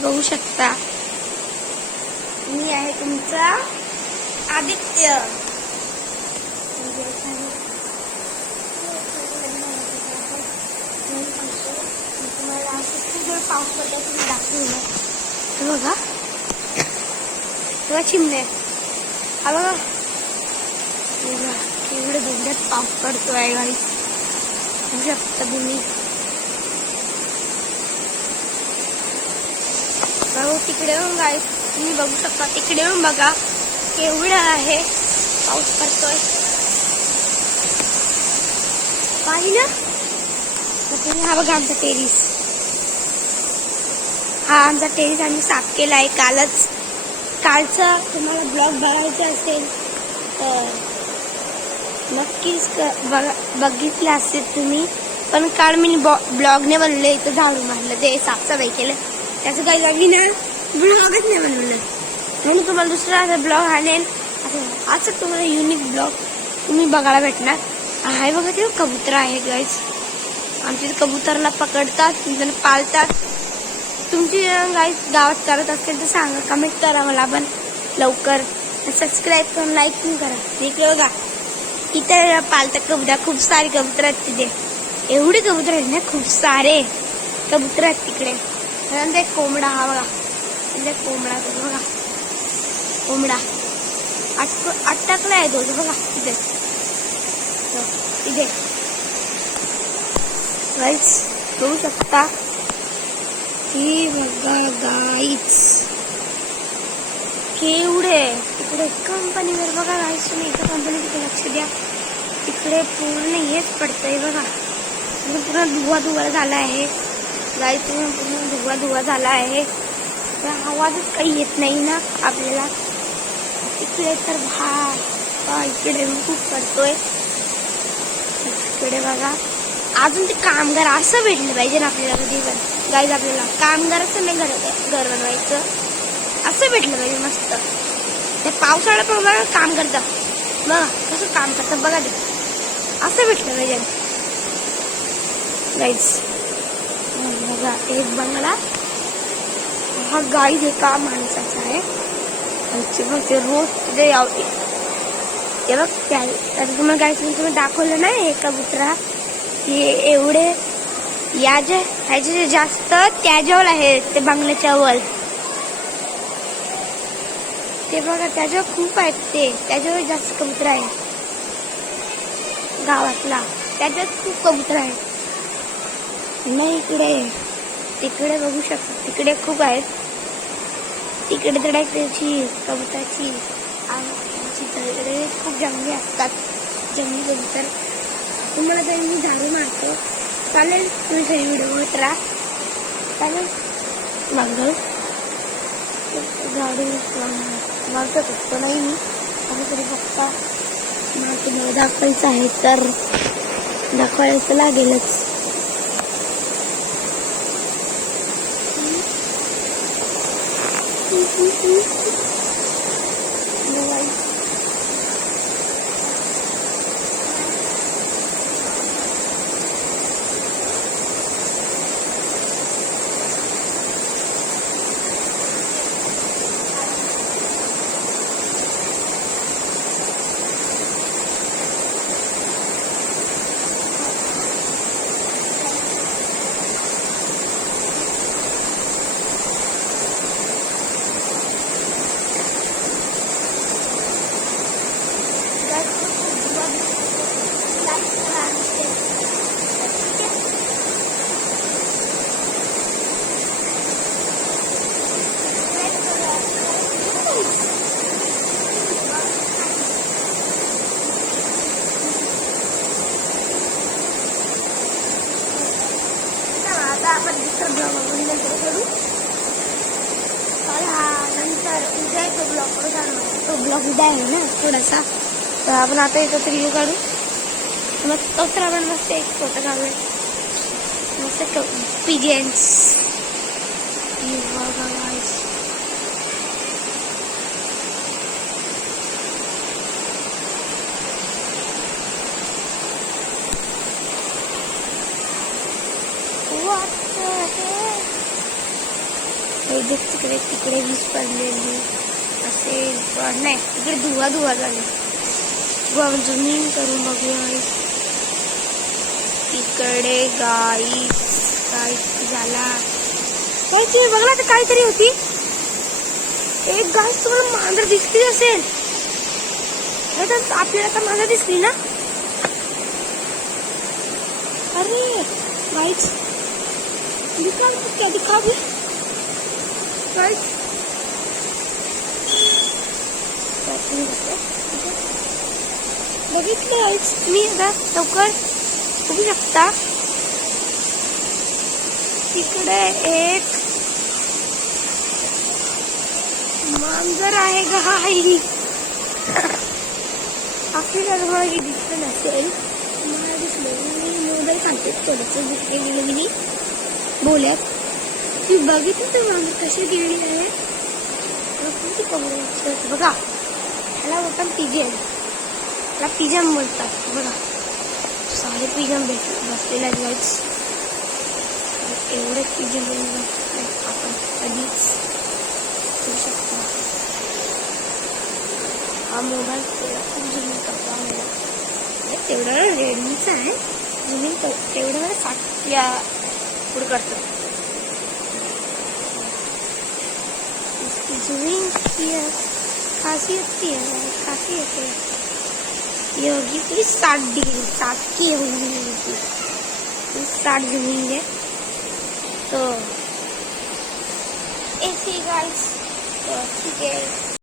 बघू शकता मी आहे तुमचा आदित्य। तुम्हाला असं पाऊस पडतो तुम्ही दाखवलं बघा तेव्हा चिमणे हा बघा एवढे धोंड्यात पाऊस पडतोय गाडी बघू शकता तुम्ही। बघू तिकडे येऊन गाडी तुम्ही बघू शकता तिकडे येऊन बघा केवढा आहे पाऊस पडतोय पाहिलं ना। हा बघा आमचा टेरिस हा आमचा टेरिस आम्ही साफ केला आहे कालचा तुम्हाला ब्लॉग बघायचा असेल तर नक्कीच बघितला असेल तुम्ही पण काल मी ब्लॉगने बनवले इथं झाडू मारलं ते साफसफाई केलं त्याचं काही जागी ना ब्लॉगच नाही बनवलं म्हणून तुम्हाला दुसरा ब्लॉग आणेल असं तुम्हाला युनिक ब्लॉग तुम्ही बघायला भेटणार आहे। बघा ते कबूतर आहे गाईज आमच्या कबूतरला पकडतात त्यांना पाळतात तुमची गाईज गावात करत असतील तर सांगा कमेंट करा मला पण लवकर सबस्क्राईब करून लाईक पण करा। इकडे बघा इथे पाळतात कबूतर खूप सारे कबूतर आहेत तिथे एवढे कबूतर आहेत ना खूप सारे कबूतर आहेत तिकडे त्यानंतर एक कोंबडा हा बघा म्हणजे कोंबडा बघा कोंबडा अटकला आहे तो बघा तिथे इथे गाईज बघू शकता ही बघा गाईज केवढे तिकडे कंपनीवर बघा गाईज तुम्ही एका कंपनीकडे लक्ष द्या तिकडे पूर्ण हेच पडतंय बघा पूर्ण धुवा झाला आहे गाईज पूर्ण धुवा झाला आहे आवाजच काही येत नाही ना आपल्याला इकडे तर इकडे खूप पडतोय इकडे बघा अजून ते कामगार असं भेटलं पाहिजे ना आपल्याला कधी पण गाईज आपल्याला कामगाराचं नाही घर बनवायचं असं भेटलं पाहिजे मस्त ते पावसाळ्यात पण बघा काम करतात बघा कसं काम करतात बघा ते असं भेटलं पाहिजे गाईज बघा एक बंगला हा गाईज एका माणसाचा आहे ते रोज तिथे यावते ते बघ त्या तुम्हाला गाईज तुम्ही दाखवलं ना हे कबुतरा हे एवढे ह्याचे जास्त त्याच्यावर आहे ते बंगल्याच्या वर ते बघा त्याच्यावर खूप आहेत ते त्याच्यावर जास्त कबूतर आहे गावातला त्याच्यात खूप कबूतर आहे नाही तिकडे बघू शकता तिकडे खूप आहेत तिकडे तर त्याची कबुतराची तिकडे खूप जंगली असतात जंगली कबूतर तुम्हाला तरी मी झाडू मारतो चालेल तुम्ही घरी व्हिडिओ करा चालेल बघ झाडू मारतो फक्त नाही मी आणि तरी फक्त मला तुम्हाला दाखवायचं आहे तर दाखवायचं लागेलच आपण दुसरा ब्लॉग नंतर करू नंतर उद्या तो ब्लॉग करू तो ब्लॉग उद्या आहे ना थोडासा तर आपण आता याचा रिव्ह्यू काढू मग तोच आपण मस्त एक फोटो काढूया मस्त पिजेन्स What the heck? बहुतेक तिकडे वीज पडलेली असेल, पण नाही, तिकडे धुवा झाले. जमीन करून बघूया. इकडे गाईस झाला. तुम्ही बघला तर काहीतरी होती एक गाईस, तुम्हाला मांजर दिसली असेल. आपल्याला तर मांजर दिसली ना. अरे गाईस दिखा भी गाईस. बघितलं गाईस तुम्ही आता लवकर बघू शकता. तिकडे एक मांजर आहे गाई. आपल्याला तुम्हाला दिसलं नसेल, मला दिसलं. मोबाईल सांगते थोडंसं जिथे गेलं मी बोलत. ती बघितलं तर मांजर कशी गेली आहे बघा. ह्याला बोलतात पिजन, त्याला पिजन बोलतात. बघा सारे पिजन बसलेले आहेत. एवढे पिजन आपण कधीच करू शकतो. हा मोबाईल खूप जुनी करता मला तेवढा रेडमीचा आहे. जुनी तेवढं मला 60 पुढे करतो. इसकी जूमिंग की खासियत है ये होगी पूरी 60 डिग्री, 60 की होगी 60 जूमिंग है. तो ऐसी गाइस, तो ठीक है.